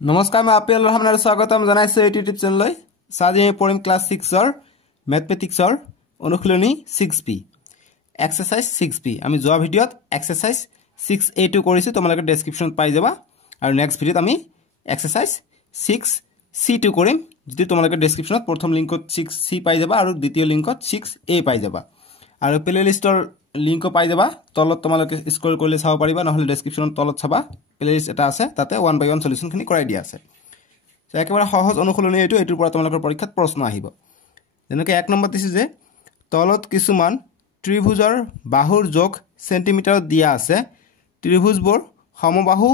নমস্কাৰ মই আপেল ৰহমানৰ স্বাগতম জনাইছো এই ইউটিউব চেনেললৈ সাজি পঢ়িম ক্লাস 6 ৰ ম্যাথমেটিক্সৰ অনুশীলনী 6b এক্সাৰসাইজ 6b আমি যোৱা ভিডিঅত এক্সাৰসাইজ 6a টো কৰিছো তোমালোকে ডেসক্ৰিপচনত পাই যাবা আৰু নেক্সট ভিডিঅত আমি এক্সাৰসাইজ 6c টো কৰিম যদি তোমালোকে ডেসক্ৰিপচনত প্ৰথম লিংকত 6c পাই যাবা আৰু দ্বিতীয় লিংকত 6a পাই যাবা আৰু প্লেলিষ্টৰ লিংক পাই যাবা তলত তোমালোকে স্ক্ৰল কৰিলে চাব পাৰিবা নহলে ডেসক্ৰিপচনত তলত চাবা প্লেলিষ্ট এটা আছে তাতে 1 by 1 সলিউশন খিনি কৰাই দিয়া আছে তো একেবাৰে সহজ অনুশীলনী এটোৰ পৰা তোমালোকৰ পৰীক্ষাত প্ৰশ্ন আহিব যেনেকৈ এক নম্বৰ দিছে যে তলত কিছুমান ত্ৰিভুজৰ বাহুৰ যোগ সেন্টিমিটাৰত দিয়া আছে ত্ৰিভুজবোৰ সমবাহু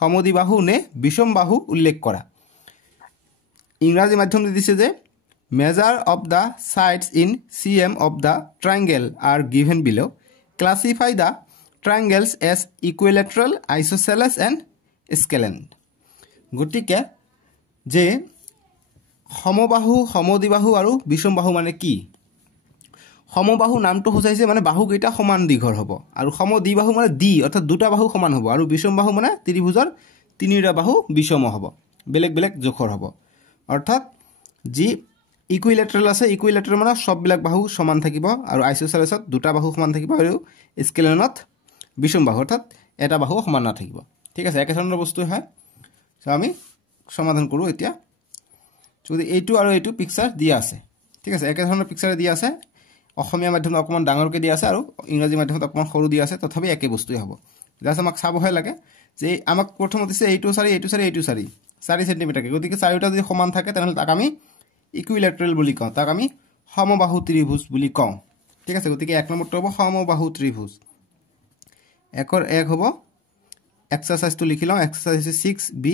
সমদ্বিবাহু নে বিষমবাহু উল্লেখ কৰা ইংৰাজী মাধ্যমত দিছে যে measure of the sides in cm of the triangle are given below classify the triangles as equilateral isosceles and scalene গতিকে যে সমবাহু সমদ্বিবাহু আৰু বিষমবাহু মানে কি সমবাহু নামটো বুজাইছে মানে বাহু কেইটা সমান দীঘৰ হ'ব আৰু সমদ্বিবাহু মানে দ্বি অৰ্থাৎ দুটা বাহু সমান হ'ব আৰু বিষমবাহু মানে ত্ৰিভুজৰ তিনিটা বাহু বিষম হ'ব বেলেগ বেলেগ জোখৰ হ'ব অৰ্থাৎ যি ইকুইলেটাৰেল আছে ইকুইলেটাৰেল মানে সববিলাক বাহু সমান থাকিব আৰু আইসোসেলেছত দুটা বাহু সমান থাকিব আৰু স্কেলেনত বিষম বাহু অৰ্থাৎ এটা বাহু সমান নাথাকিব ঠিক আছে একে ধৰণৰ বস্তু হয় সো আমি সমাধান কৰো এতিয়া যদি এইটো আৰু এইটো পিকচাৰ দিয়া আছে ঠিক আছে একে ধৰণৰ পিকচাৰ দিয়া আছে অসমীয়া মাধ্যমত অকমান ডাঙৰকৈ দিয়া আছে আৰু ইংৰাজী মাধ্যমত অকমান সৰু দিয়া আছে তথাপি একে বস্তুই হ'ব জাস্ট আমাক চাবহে লাগে যে আমাক প্ৰথমতে দিছে এইটো চাৰি এইটো চাৰি এইটো চাৰি 4 সেন্টিমিটাৰ গতিকে চাৰিটা যদি সমান থাকে তেনহলে তাক আমি ইকুইলেটাৰেল বুলি কওঁ তাক আমি সমবাহু ত্ৰিভুজ বুলি কওঁ ঠিক আছে গতিকে এক নম্বৰটো হ'ব সমবাহু ত্ৰিভুজ একৰ এক হ'ব এক্সাৰসাইজটো লিখি লওঁ এক্সাৰসাইজ 6b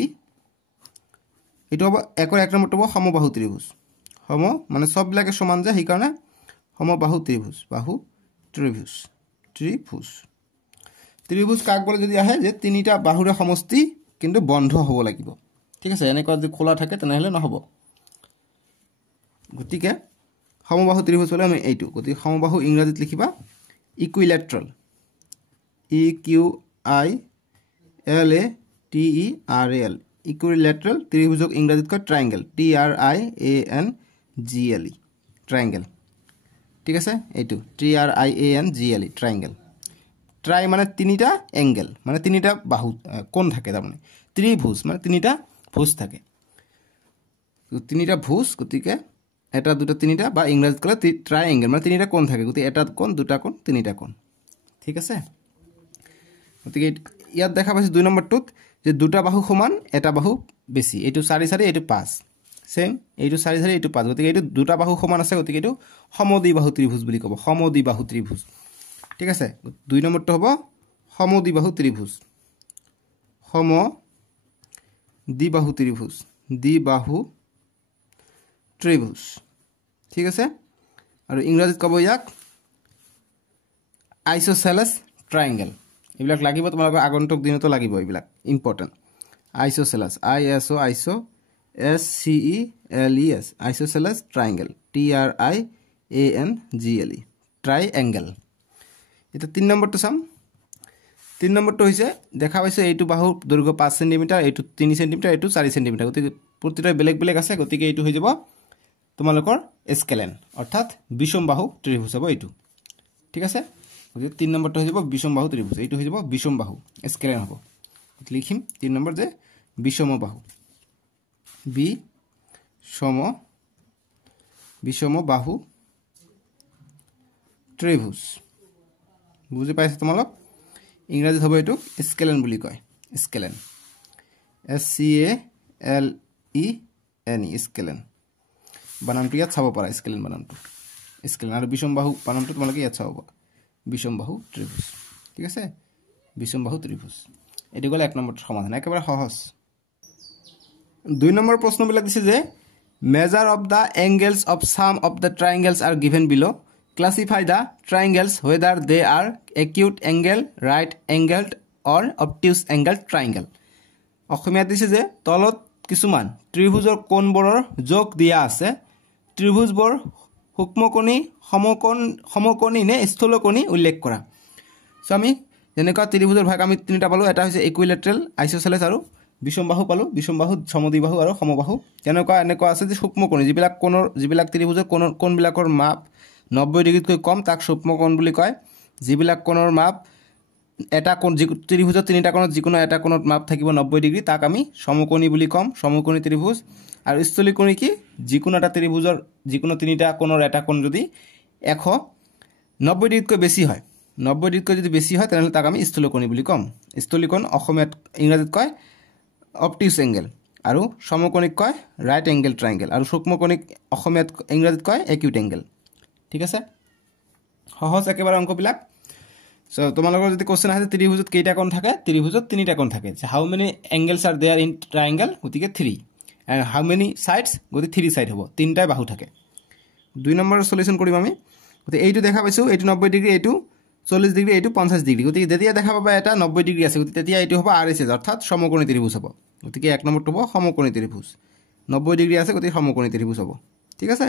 এটো হ'ব একৰ এক নম্বৰটো হ'ব সমবাহু ত্ৰিভুজ সম মানে সববিলাকে সমান যে সেই কাৰণে সমবাহু ত্ৰিভুজ বাহু ত্ৰিভুজ ত্ৰিভুজ ত্ৰিভুজ কাক বলে যদি আহে যে তিনিটা বাহুৰে সমষ্টি কিন্তু বন্ধ হ'ব লাগিব ঠিক আছে এনেকুৱা যদি খোলা থাকে তেনেহলে নহব গতিকে সমবাহু ত্ৰিভুজ হলে আমি এইটো গতিকে সমবাহু ইংৰাজীত লিখিবা equilateral E Q I L A T E R L equilateral ত্ৰিভুজক ইংৰাজীত কয় triangle T R I A N G L E triangle ঠিক আছে এইটো T R I A N G L E triangle tri মানে তিনিটা angle মানে তিনিটা বাহু কোণ থাকে তাৰমানে ত্ৰিভুজ মানে তিনিটা ভুজ থাকে তিনিটা ভুজ গতিকে এটা দুটা তিনিটা বা ইংৰাজীত কলে ট্ৰায়াঙ্গেল মানে তিনিটা কোণ থাকে গতিকে এটা কোণ দুটা কোণ তিনিটা কোণ ঠিক আছে গতিকে ইয়াত দেখা পাইছে দুই নম্বৰটোত যে দুটা বাহু সমান এটা বাহু বেছি এইটো 4 4 এইটো 5 সেম এইটো 4 4 এইটো 5 গতিকে এইটো দুটা বাহু সমান আছে গতিকে এইটো সমদ্বিবাহু ত্ৰিভুজ বুলি ক'ব সমদ্বিবাহু ত্ৰিভুজ ঠিক আছে দুই নম্বৰটো হ'ব সমদ্বিবাহু ত্ৰিভুজ সমদ্বিবাহু ত্ৰিভুজ দ্বিবাহু ত্ৰিভুজ ঠিক আছে আৰু ইংৰাজীত ক'ব ইয়াক আইসোসেলেস ট্ৰায়াঙ্গেল এইবিলাক লাগিব তোমালোকৰ আগন্তুক দিনতো লাগিব এইবিলাক ইম্পৰ্টেন্ট আইসোসেলেস আই এস ও আইসো এস C E L E S isosceles triangle T R I A N G L E triangle এটা 3 নম্বৰটো চাম 3 নম্বৰটো হৈছে দেখা পাইছে এইটো বাহু দৈৰ্ঘ্য 5 সেন্টিমিটাৰ এইটো 3 সেন্টিমিটাৰ এইটো 4 সেন্টিমিটাৰ গতিকে প্ৰতিটা বেলেগ বেলেগ আছে গতিকে এইটো হৈ যাব তোমালোকৰ স্কেলেন অৰ্থাৎ বিষমবাহু ত্ৰিভুজ হ'ব এইটো ঠিক আছে গতিকে 3 নম্বৰটো হৈ যাব বিষমবাহু ত্ৰিভুজ এইটো হৈ যাব বিষমবাহু স্কেলেন হ'ব লিখিম 3 নম্বৰ যে বিষমবাহু বিষমবাহু ত্ৰিভুজ বুজি পাইছা তোমালোক ইংৰাজীত হ'ব এইটো স্কেলেন বুলি কয় স্কেলেন এস সি এ এল ই এন ই স্কেলেন বানানটো ইয়াত চাব পাৰা স্কেলেন বানানটো স্কেলেন আৰু বিষমবাহু বানানটো তোমালোকে ইয়াত চাব পাৰা বিষমবাহু ত্ৰিভুজ ঠিক আছে বিষমবাহু ত্ৰিভুজ এটো গলে এক নম্বৰৰ সমাধান একেবাৰে সহজ দুই নম্বৰ প্ৰশ্নবিলাক দিছে যে measure of the angles of some of the triangles are given below classify the triangles whether they are acute angle right angled or obtuse angled triangle অসমীয়াত দিছে যে তলত কিছুমান ত্ৰিভুজৰ কোণবোৰৰ যোগ দিয়া আছে ত্ৰিভুজবোৰ সূক্ষ্মকোণী সমকোণী নে স্থূলকোণী উল্লেখ কৰা সো আমি যেনেকৈ ত্ৰিভুজৰ ভাগ আমি তিনিটা পালো এটা হৈছে ইকুইলেটাৰেল আইসোসেলেস আৰু বিষমবাহু পালোঁ, বিষমবাহু, সমদ্বিবাহু আৰু সমবাহু। এনেকুৱা আছে যে সূক্ষ্মকোণী যিবিলাক ত্ৰিভুজৰ কোণবিলাকৰ মাপ 90 ডিগ্ৰীতকৈ কম তাক সূক্ষ্মকোণ বুলি কয়। যিবিলাক কোণৰ মাপ এটা কোণ, ত্ৰিভুজৰ তিনিটা কোণত যিকোনো এটা কোণত মাপ থাকিব 90 ডিগ্ৰী তাক আমি সমকোণী বুলি ক'ম, সমকোণী ত্ৰিভুজ। আৰু স্থলীকোণী কি? যিকোনো এটা ত্ৰিভুজৰ যিকোনো তিনিটা কোণৰ এটা কোণ যদি 190 ডিগ্ৰীতকৈ বেছি হয়, 90 ডিগ্ৰীতকৈ যদি বেছি হয় তেনেহ'লে তাক আমি স্থলীকোণী বুলি ক'ম। স্থলীকোণ অসমীয়াত ইংৰাজীত কয় অবটিউচ এংগেল, আৰু সমকোণীক কয় ৰাইট এংগেল ট্ৰাইংগেল, আৰু সূক্ষ্মকোণীক অসমীয়াত ইংৰাজীত কয় একিউট এংগেল। ঠিক আছে, সহজ একেবাৰে অংকবিলাক। চ' তোমালোকৰ যদি কোৱেশ্যন আহে ত্ৰিভুজত কেইটা কোণ থাকে? ত্ৰিভুজত তিনিটা কোণ থাকে। How many angles are there in triangle? গতিকে 3। And how many sides? গতিকে 3 ছাইড হ'ব, তিনিটাই বাহু থাকে। 2 নম্বৰ সলিউশ্যন কৰিম আমি। গতিকে এইটো দেখা পাইছোঁ, এইটো 90 ডিগ্ৰী, এইটো 40 ডিগ্ৰী, এইটো 50 ডিগ্ৰী। গতিকে যেতিয়া দেখা পাবা এটা 90 ডিগ্ৰী আছে, গতিকে তেতিয়া এইটো হ'ব RHS, অৰ্থাৎ সমকোণী ত্ৰিভুজ হ'ব। গতিকে 1 নম্বৰটো হ'ব সমকোণী ত্ৰিভুজ। 90 ডিগ্ৰী আছে, গতিকে সমকোণী ত্ৰিভুজ হ'ব। ঠিক আছে,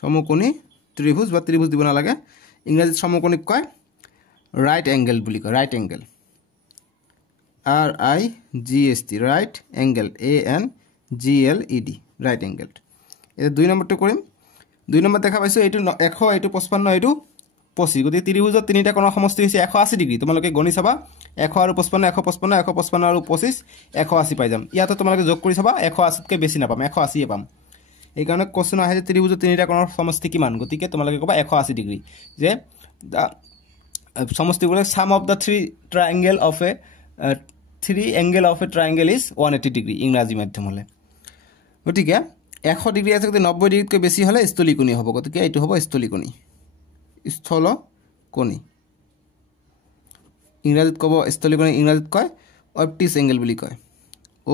সমকোণী ত্ৰিভুজ বা ত্ৰিভুজ দিব নালাগে। ইংৰাজীত সমকোণীক কয় ৰাইট এংগেল বুলি কয়, right angle, RIGST, right angle, ANGLED, right angle. এতিয়া 2 নম্বৰটো কৰিম। 2 নম্বৰ দেখা পাইছোঁ এইটো 100, এইটো 55, এইটো 25। গতিকে ত্ৰিভুজত তিনিটা কোণৰ সমষ্টি হৈছে 180 ডিগ্ৰী। তোমালোকে গণি চাবা, 100 আৰু 55, 155, 155 আৰু 25, 180 পাই যাম। ইয়াতে তোমালোকে যোগ কৰি চাবা, 180তকৈ বেছি নাপাম, 180 পাম। এইকাৰণে কোৱেশ্যন আহে যে ত্ৰিভুজত তিনিটা কোণৰ সমষ্টি কিমান? গতিকে তোমালোকে ক'বা 180 ডিগ্ৰী। যে সমষ্টিবোৰে sum of the three angle of a triangle is 180 degree ইংৰাজী মাধ্যম হ'লে। গতিকে 100 ডিগ্ৰী আছে, গতিকে 90 ডিগ্ৰীতকৈ বেছি হ'লে স্থলীকোণী হ'ব। গতিকে এইটো হ'ব স্থলীকোণী, স্থলকোণী। ইংৰাজীত ক'ব স্থলীকোণী, ইংৰাজীত কয় অবটিউচ এংগেল বুলি কয়,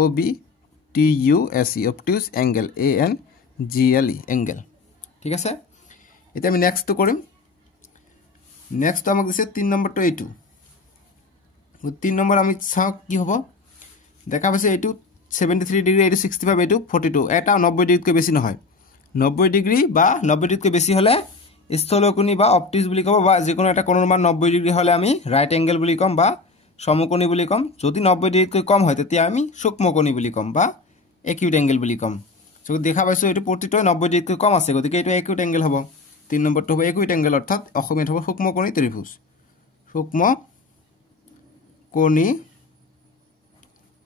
OBTUSE, অবটিউচ এংগেল, ANGLE, এংগেল। ঠিক আছে, এতিয়া আমি নেক্সটটো কৰিম। নেক্সট আমাক দিছে 3 নম্বৰটো এইটো। 3 নম্বৰ আমি চাওঁ কি হ'ব। দেখা পাইছে এইটো 73 ডিগ্ৰী, এইটো 65, এইটো 42, এটা 90 ডিগ্ৰীতকৈ বেছি নহয়। 90 ডিগ্ৰী বা 90 ডিগ্ৰীতকৈ বেছি হ'লে স্থলকোণী বা অবটিউচ বুলি ক'ব, বা যিকোনো এটা কোণৰ মান 90 ডিগ্ৰী হ'লে আমি ৰাইট এংগেল বুলি ক'ম বা সমকোণী বুলি ক'ম। যদি 90 ডিগ্ৰীতকৈ কম হয় তেতিয়া আমি সূক্ষ্মকোণী বুলি ক'ম বা একিউট এংগেল বুলি ক'ম। চ' দেখা পাইছোঁ এইটো প্ৰতিটোৱে 90 ডিগ্ৰীতকৈ কম আছে, গতিকে এইটো একিউট এংগেল হ'ব। 3 নম্বৰটো হ'ব একিউট এংগেল, অৰ্থাৎ অসমীয়াত হ'ব সূক্ষ্মকোণী ত্ৰিভুজ, সূক্ষ্মকোণী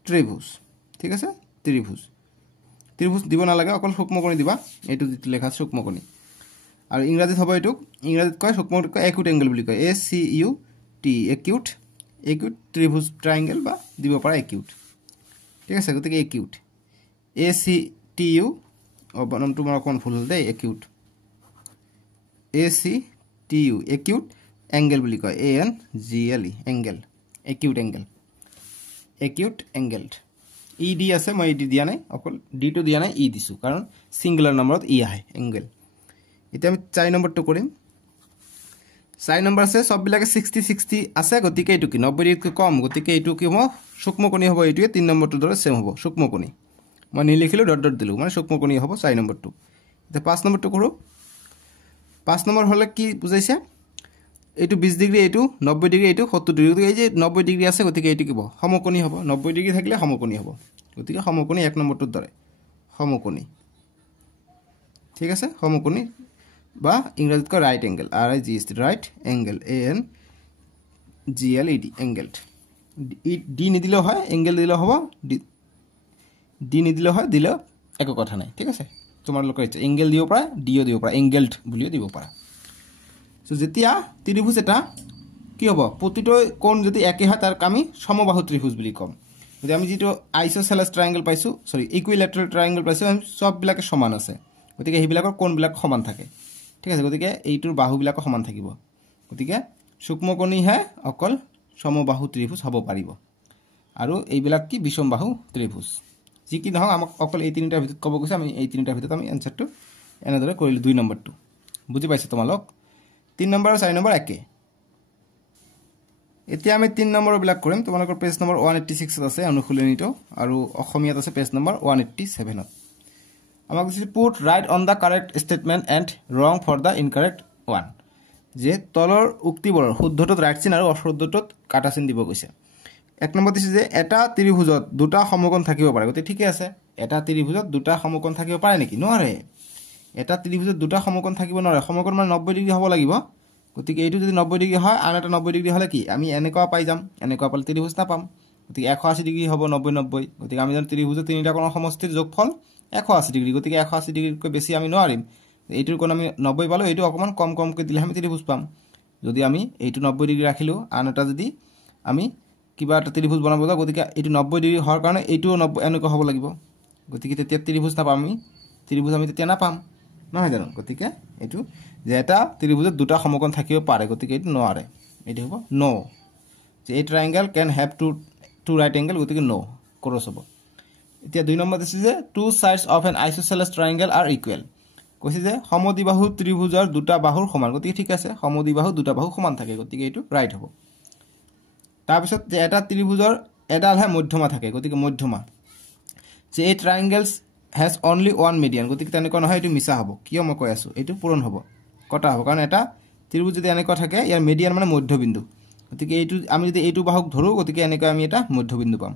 ত্ৰিভুজ। ঠিক আছে, ত্ৰিভুজ দিব নালাগে, অকল সূক্ষ্মকোণী দিবা। এইটো যিটো লেখা সূক্ষ্মকোণী। আৰু ইংৰাজীত হ'ব এইটোক, ইংৰাজীত কয় সূক্ষ্মকোণীক কয় একিউট এংগেল বুলি কয়, ACUT, একিউট ত্ৰিভুজ, ট্ৰাইংগেল বা দিব পাৰা একিউট। ঠিক আছে, গতিকে একিউট, ACTU, নামটো মোৰ অকণমান ভুল হ'ল দেই, একিউট, ACTU, একিউট এংগেল বুলি কয়, ANGLE, angle, acute angle, acute angle. ED আছে, মই ED দিয়া নাই, অকল ডিটো দিয়া নাই, E দিছোঁ, কাৰণ ছিংগুলাৰ নম্বৰত E আহে, এংগেল। এতিয়া আমি 4 নম্বৰটো কৰিম। 4 নম্বৰ আছে, চববিলাকে 60 আছে, গতিকে এইটো কি 90 ডিগ্ৰীতকৈ কম, গতিকে এইটো কি হ'ব? সূক্ষ্মকোণী হ'ব। এইটোৱে 3 নম্বৰটোৰ দৰে ছেম হ'ব, সূক্ষ্মকোণী। মই নিলিখিলোঁ, ডট দিলোঁ, মানে সূক্ষ্মকোণী হ'ব 4 নম্বৰটো। এতিয়া 5 নম্বৰটো কৰোঁ। 5 নম্বৰ হ'লে কি বুজাইছে? এইটো 20 ডিগ্ৰী, এইটো 90 ডিগ্ৰী, এইটো 70 ডিগ্ৰী। গতিকে এই যে 90 ডিগ্ৰী আছে, গতিকে এইটো কি হ'ব? সমকোণী হ'ব। 90 ডিগ্ৰী থাকিলে সমকোণী হ'ব। গতিকে সমকোণী 1 নম্বৰটোৰ দৰে, সমকোণী। ঠিক আছে, সমকোণী বা ইংৰাজীত কয় right angle, RIGST, right angle, ANGLED, angle. D নিদিলেও হয়, এংগেল দিলেও হ'ব, ডি নিদিলেও হয়, দিলেও একো কথা নাই। ঠিক আছে, তোমালোকৰ ইচ্ছা, এংগেল দিব পাৰা, ডিও দিব পাৰা, এংগেলড বুলিও দিব পাৰা। চ' যেতিয়া ত্ৰিভুজ এটা কি হ'ব? প্ৰতিটো কোণ যদি একে হয় তাক আমি সমবাহু ত্ৰিভুজ বুলি ক'ম। গতিকে আমি যিটো আইচ'চেলাছ ট্ৰাইংগেল পাইছোঁ, ইকুইলেটাৰেল ট্ৰাইংগেল পাইছোঁ, চববিলাকে সমান আছে, গতিকে সেইবিলাকৰ কোণবিলাক সমান থাকে। ঠিক আছে, গতিকে এইটোৰ বাহুবিলাকো সমান থাকিব। গতিকে সূক্ষ্মকোণীহে অকল সমবাহু ত্ৰিভুজ হ'ব পাৰিব, আৰু এইবিলাক কি বিষমবাহু ত্ৰিভুজ। যি কি নহওক, আমাক অকল এই তিনিটাৰ ভিতৰত ক'ব গৈছে, আমি এই তিনিটাৰ ভিতৰত আমি এনচাৰটো এনেদৰে কৰিলোঁ। 2 নম্বৰটো বুজি পাইছে তোমালোক? 3 নম্বৰ আৰু 4 নম্বৰ একে। এতিয়া আমি 3 নম্বৰবিলাক কৰিম। তোমালোকৰ পেজ নম্বৰ 186 আছে অনুশীলনীটো, আৰু অসমীয়াত আছে পেজ নম্বৰ 187ত। আমাক দিছে put right on the correct statement and ৰং ফৰ দ্য ইনকাৰেক্ট ওৱান। যে তলৰ উক্তিবোৰৰ শুদ্ধটোত ৰাইট চিন আৰু অশুদ্ধটোত কাটা চিন দিব গৈছে। 1 নম্বৰ দিছে যে এটা ত্ৰিভুজত দুটা সমকোণ থাকিব পাৰে গতি ঠিকই আছে এটা ত্ৰিভুজত দুটা সমকোণ থাকিব পাৰে নেকি নোৱাৰে এটা ত্ৰিভুজত দুটা সমকোণ থাকিব নোৱাৰে সমকোণ মানে 90 ডিগ্ৰী হ'ব লাগিব গতিকে এইটো যদি 90 ডিগ্ৰী হয় আন এটা 90 ডিগ্ৰী হলে কি আমি এনেকুৱা পাই যাম এনেকুৱা পালে ত্ৰিভুজ নাপাম গতিকে 180 ডিগ্ৰী হ'ব 90 90 গতিকে আমি জানো ত্ৰিভুজৰ তিনিটা কোণৰ সমষ্টিৰ যোগফল 180 ডিগ্ৰী গতিকে 180 ডিগ্ৰীতকৈ বেছি আমি নোৱাৰিম এইটোৰ কোণ আমি 90 পালো এইটো অকমান কম কমকৈ দিলে আমি ত্ৰিভুজ পাম যদি আমি এইটো 90 ডিগ্ৰী ৰাখিলো আন এটা যদি আমি কিবা এটা ত্ৰিভুজ বনাব যাও গতিকে এইটো 90 ডিগ্ৰী হোৱাৰ কাৰণে এইটো 90 এনেকুৱা হ'ব লাগিব গতিকে তেতিয়া ত্ৰিভুজ নাপাম আমি ত্ৰিভুজ আমি তেতিয়া নাপাম নহয় জানো গতিকে এইটো যে এটা ত্ৰিভুজত দুটা সমকোণ থাকিব পাৰে গতিকে এইটো নোৱাৰে এইটো হ'ব নো যে এই triangle can have two right angle গতিকে নো ক্ৰস হ'ব এতিয়া 2 নম্বৰ দিছে যে two sides of an isosceles triangle are equal কৈছে যে সমদ্বিবাহু ত্ৰিভুজৰ দুটা বাহুৰ সমান গতিকে ঠিক আছে সমদ্বিবাহু দুটা বাহু সমান থাকে গতিকে এইটো ৰাইট হ'ব তাৰ পিছত যে এটা ত্ৰিভুজৰ এডালহে মধ্যমা থাকে গতিকে মধ্যমা যে এই ট্ৰায়াঙ্গেলস has only one median গতিকে তেনেকুৱা নহয় এটো মিছা হ'ব কিয় মই কৈ আছো এটো পূৰণ হ'ব কটা হ'ব কাৰণ এটা ত্ৰিভুজ যদি এনেকুৱা থাকে ইয়াৰ মিডিয়ান মানে মধ্যবিন্দু গতিকে এইটো আমি যদি এইটো বাহুক ধৰো গতিকে এনেকৈ আমি এটা মধ্যবিন্দু পাম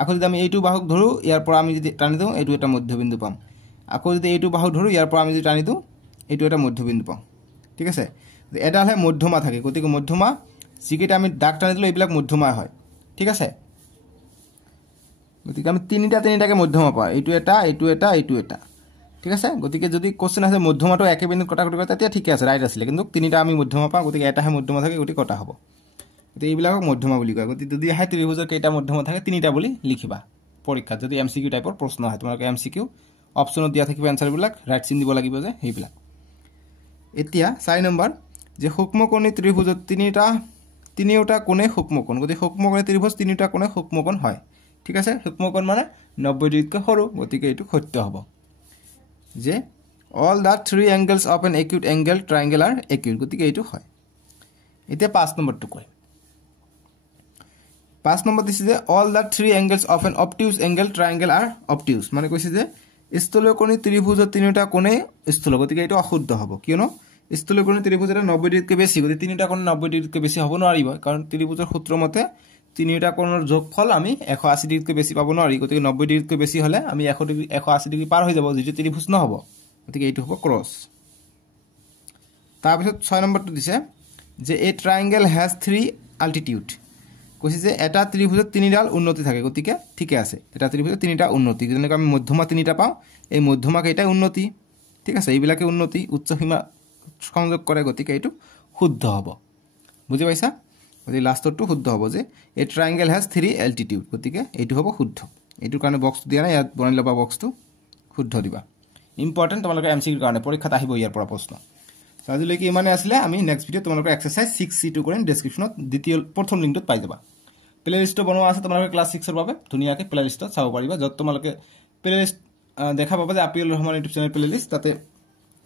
আকৌ যদি আমি এইটো বাহুক ধৰো ইয়াৰ পৰা আমি যদি টানি দিও এইটো এটা মধ্যবিন্দু পাম আকৌ যদি এইটো বাহু ধৰো ইয়াৰ পৰা আমি যদি টানি দিও এইটো এটা মধ্যবিন্দু পাম ঠিক আছে এডালহে মধ্যমা থাকে গতিকে মধ্যমা যিকেইটা আমি দাগ টানি দিলো এইবিলাক মধ্যমা হয় ঠিক আছে গতিকে আমি তিনিটাকে মধ্যমা পাওঁ এইটো এটা ঠিক আছে গতিকে যদি কোশ্চেন আছে মধ্যমাটো একে বিন্দুত কটা কটা তেতিয়া ঠিক আছে ৰাইট আছিল কিন্তু তিনিটা আমি মধ্যমা পাওঁ গতিকে এটাহে মধ্যমা থাকে গতিকে কটা হ'ব গতিকে এইবিলাকক মধ্যমা বুলি কয় গতিকে যদি হাই ত্ৰিভুজৰ কেইটা মধ্যমা থাকে তিনিটা বুলি লিখিবা পৰীক্ষাত যদি এমসিকিউ টাইপৰ প্ৰশ্ন হয় তোমালোকে এমসিকিউ অপচনত দিয়া থাকিব এনসাৰ বিলাক ৰাইট চিন দিব লাগিব যে সেইবিলাক এতিয়া 4 নম্বৰ যে সূক্ষ্মকোণী ত্ৰিভুজত তিনিওটা কোণে সূক্ষ্মকোণ গতিকে সূক্ষ্মকোণী ত্ৰিভুজ তিনিটা কোণে সূক্ষ্মকোণ হয় ঠিক আছে সূক্ষ্মকোণ মানে 90 ডিগ্ৰীতকৈ সৰু গতিকে এইটো সত্য হ'ব যে all the three angles of an acute angle triangle are acute গতিকে এইটো হয় এতিয়া 5 নম্বৰটো কয় 5 নম্বৰ দিছে যে all the three angles of an obtuse angle triangle are obtuse মানে কৈছে যে স্থূলকোণী ত্ৰিভুজৰ তিনিটা কোণে স্থূল গতিকে এইটো অশুদ্ধ হ'ব কিয়নো স্থূলকোণী ত্ৰিভুজ এটা 90 ডিগ্ৰীতকৈ বেছি গতিকে তিনিটা কোণ 90 ডিগ্ৰীতকৈ বেছি হ'ব নোৱাৰিব কাৰণ ত্ৰিভুজৰ সূত্ৰ মতে তিনিটা কোণৰ যোগফল আমি 180 ডিগ্ৰীতকৈ বেছি পাব নোৱাৰি গতিকে 90 ডিগ্ৰীতকৈ বেছি হলে আমি 180 ডিগ্ৰী পাৰ হৈ যাব যেটো ত্ৰিভুজ নহব গতিকে এইটো হ'ব ক্ৰস তাৰ পিছত 6 নম্বৰটো দিছে যে এ ট্ৰায়াঙ্গেল হ্যাজ 3 অল্টিটিউড কৈছে যে এটা ত্ৰিভুজত তিনিডাল উন্নতি থাকে গতিকে ঠিকই আছে এটা ত্ৰিভুজত তিনিটা উন্নতি যেনেকৈ আমি মধ্যমা তিনিটা পাওঁ এই মধ্যমা কেইটা উন্নতি ঠিক আছে এইবিলাকে উন্নতি উচ্চ সীমা সংযোগ কৰে গতিকে এইটো শুদ্ধ হ'ব বুজি পাইছা গতিকে লাষ্টটো শুদ্ধ হ'ব যে এ ট্ৰায়াঙ্গেল হ্যাজ 3 অল্টিটিউড গতিকে এইটো হ'ব শুদ্ধ এইটোৰ কাৰণে বক্স দিয়া নাই ইয়াত বনাই লবা বক্সটো শুদ্ধ দিবা ইম্পৰ্টেন্ট তোমালোকে এমসিকিউৰ কাৰণে পৰীক্ষাত আহিব ইয়াৰ পৰা প্ৰশ্ন আজিলৈকে ইমানে আছিল আমি নেক্সট ভিডিও তোমালোকৰ এক্সাৰসাইজ 6c2 কৰিম ডেসক্ৰিপচনত দ্বিতীয় প্ৰথম লিংকত পাই যাবা প্লেলিষ্ট বনোৱা আছে তোমালোকে ক্লাস 6 ৰ বাবে ধুনিয়াকে প্লেলিষ্টত চাব পাৰিবা যত তোমালোকে প্লেলিষ্ট দেখা পাবা যে IPL Rahman YouTube channel playlist তাতে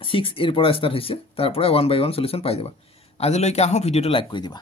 6 এৰ পৰা ষ্টাৰ্ট হৈছে তাৰ পৰা 1 by 1 সলিউশন পাই যাবা আজিলৈকে আহো ভিডিওটো লাইক কৰি দিবা